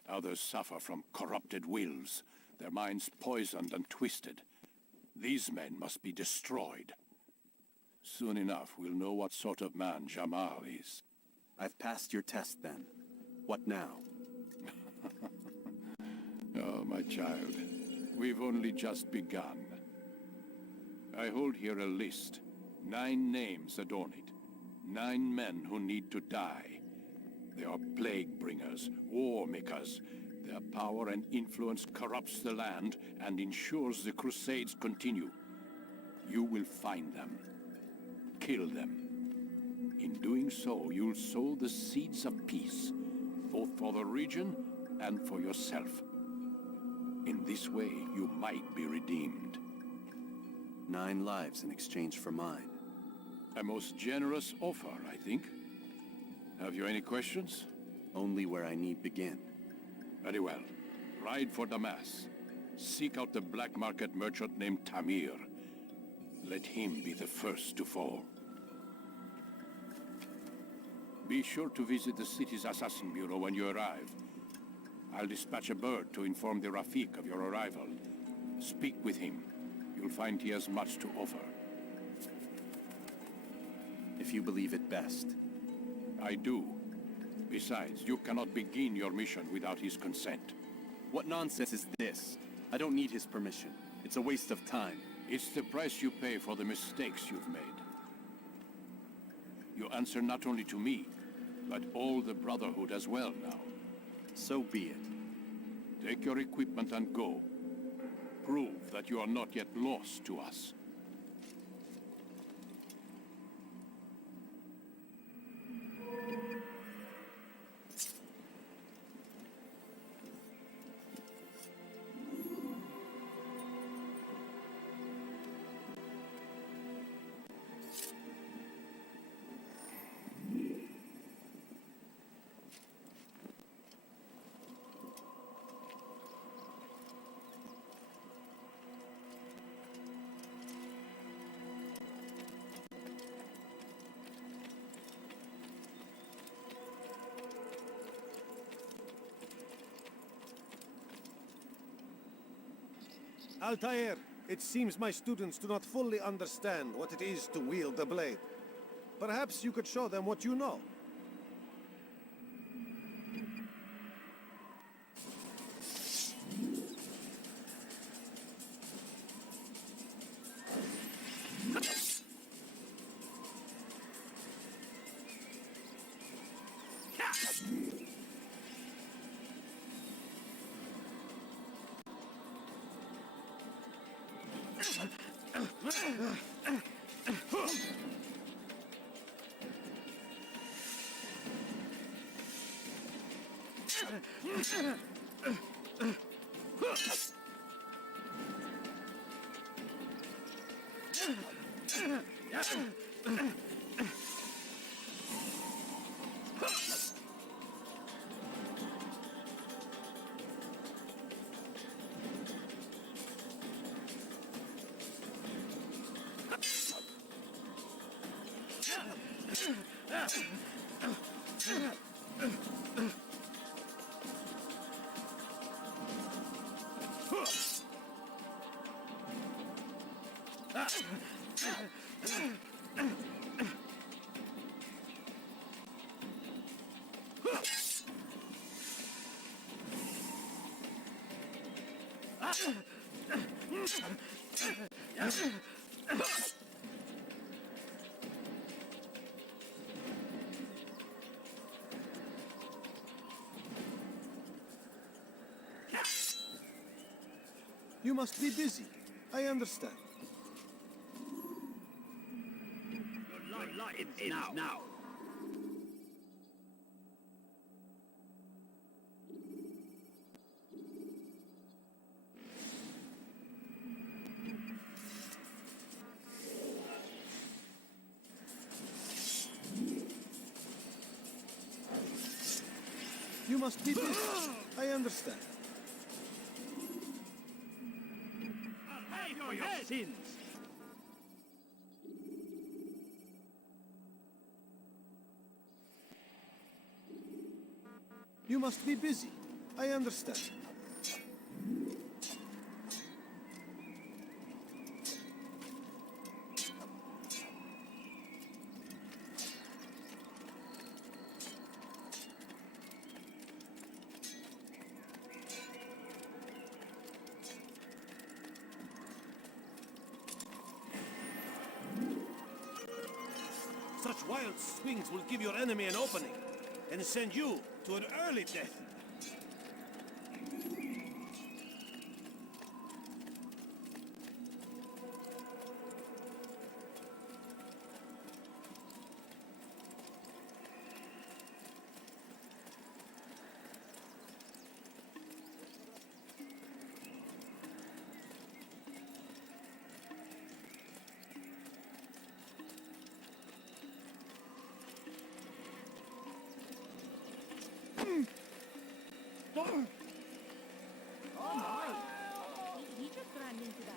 Others suffer from corrupted wills, their minds poisoned and twisted. These men must be destroyed. Soon enough, we'll know what sort of man Jamal is. I've passed your test then. What now? Oh, my child. We've only just begun. I hold here a list. 9 names adorn it. 9 men who need to die. They are plague bringers, war makers. Their power and influence corrupts the land and ensures the Crusades continue. You will find them. Kill them. In doing so, you'll sow the seeds of peace, both for the region and for yourself. In this way, you might be redeemed. 9 lives in exchange for mine. A most generous offer, I think. Have you any questions? Only where I need begin. Very well. Ride for Damas. Seek out the black market merchant named Tamir. Let him be the first to fall. Be sure to visit the city's assassin bureau when you arrive. I'll dispatch a bird to inform the Rafik of your arrival. Speak with him. You'll find he has much to offer. If you believe it best. I do. Besides, you cannot begin your mission without his consent. What nonsense is this? I don't need his permission. It's a waste of time. It's the price you pay for the mistakes you've made. You answer not only to me, but all the Brotherhood as well now. So be it. Take your equipment and go. Prove that you are not yet lost to us. Altair, it seems my students do not fully understand what it is to wield the blade. Perhaps you could show them what you know. You must be busy. I understand. Your life ends now. You must be busy. I understand. Pay for your sins! You must be busy. I understand. Such wild swings will give your enemy an opening, and send you to an early death. Oh my! He just ran into that.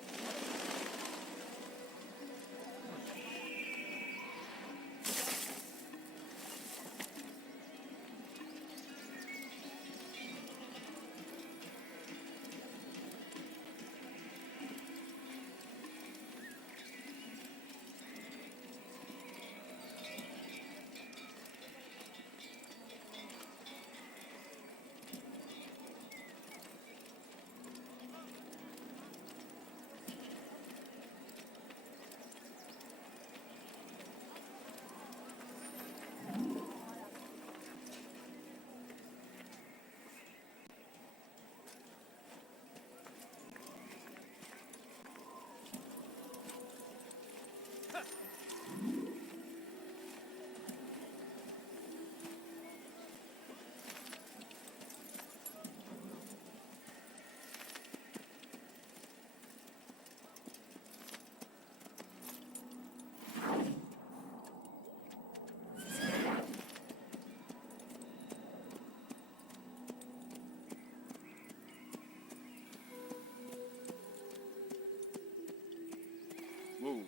Whoa.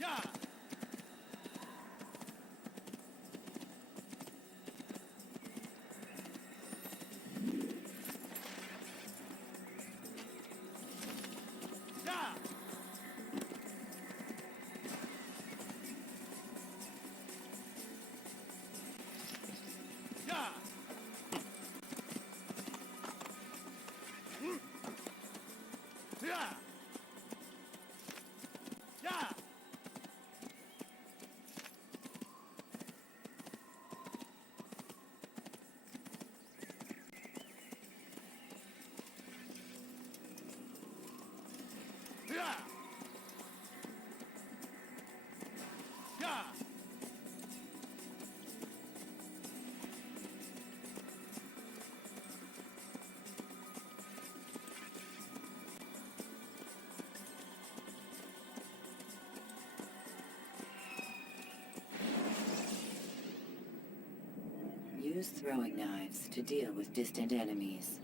Yeah! Yeah! Yeah! Yeah! Yeah! Yeah! Yeah! Use throwing knives to deal with distant enemies.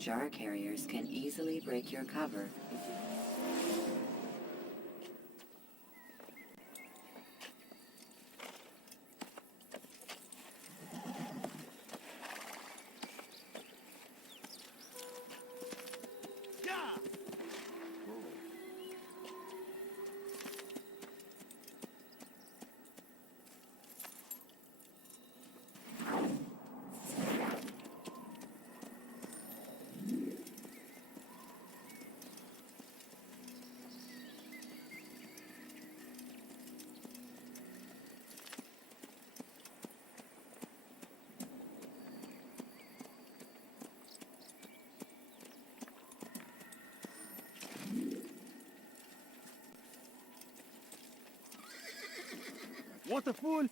Jar carriers can easily break your cover. What a fool!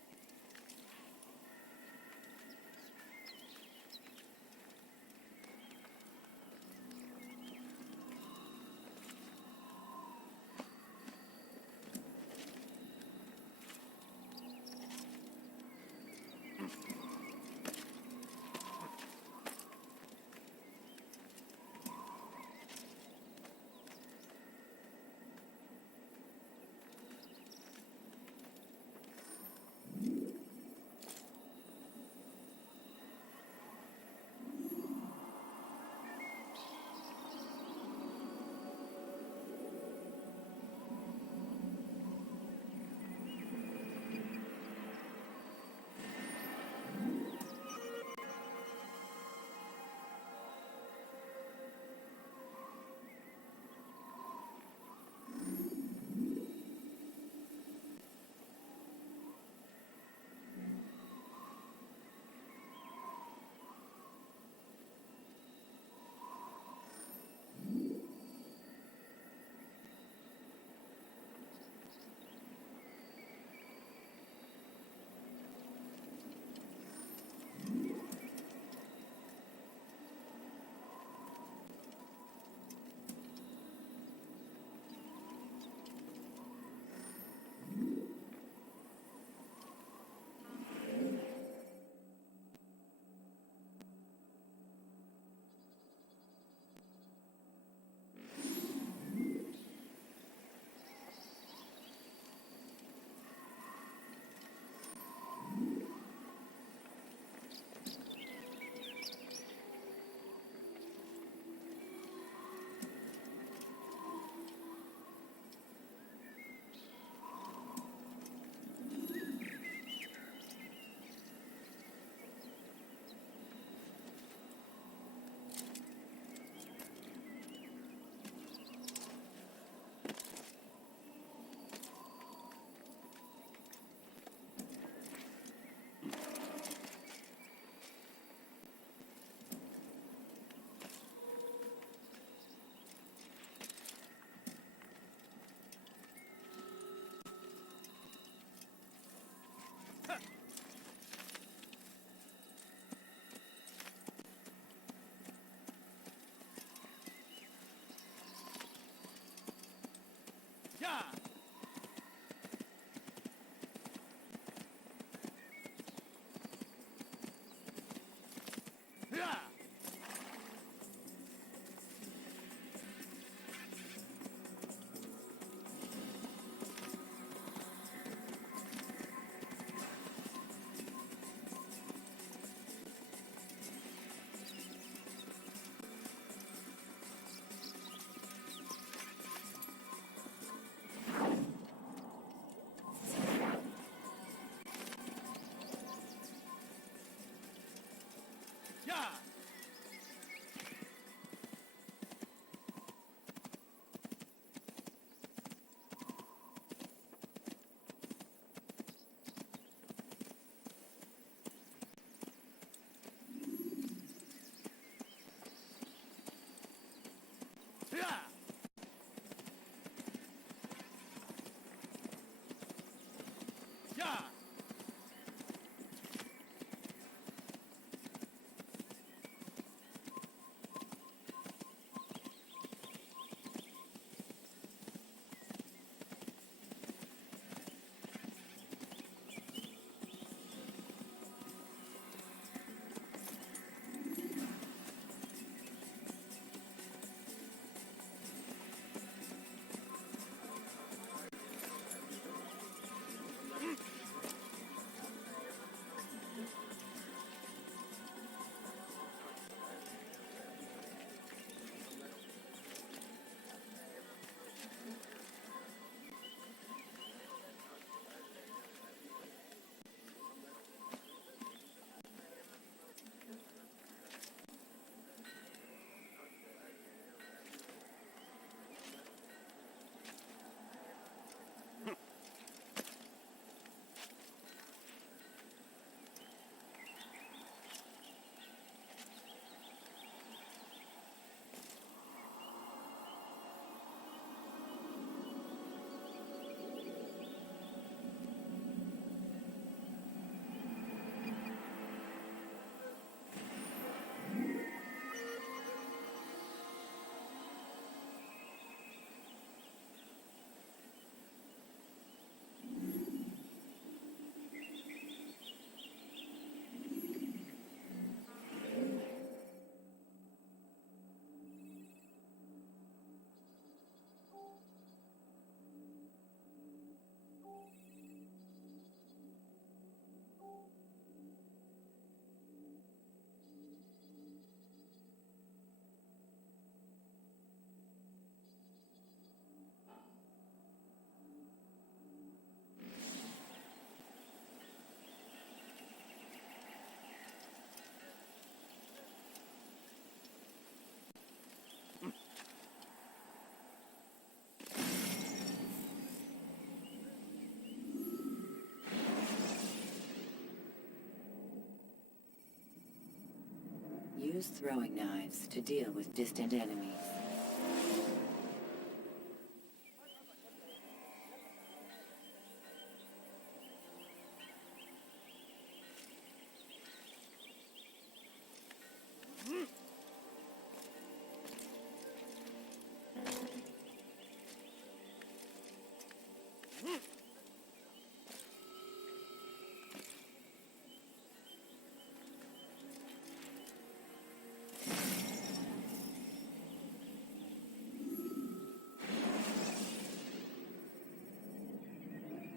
Use throwing knives to deal with distant enemies.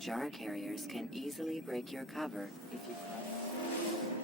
Jar carriers can easily break your cover if you cross.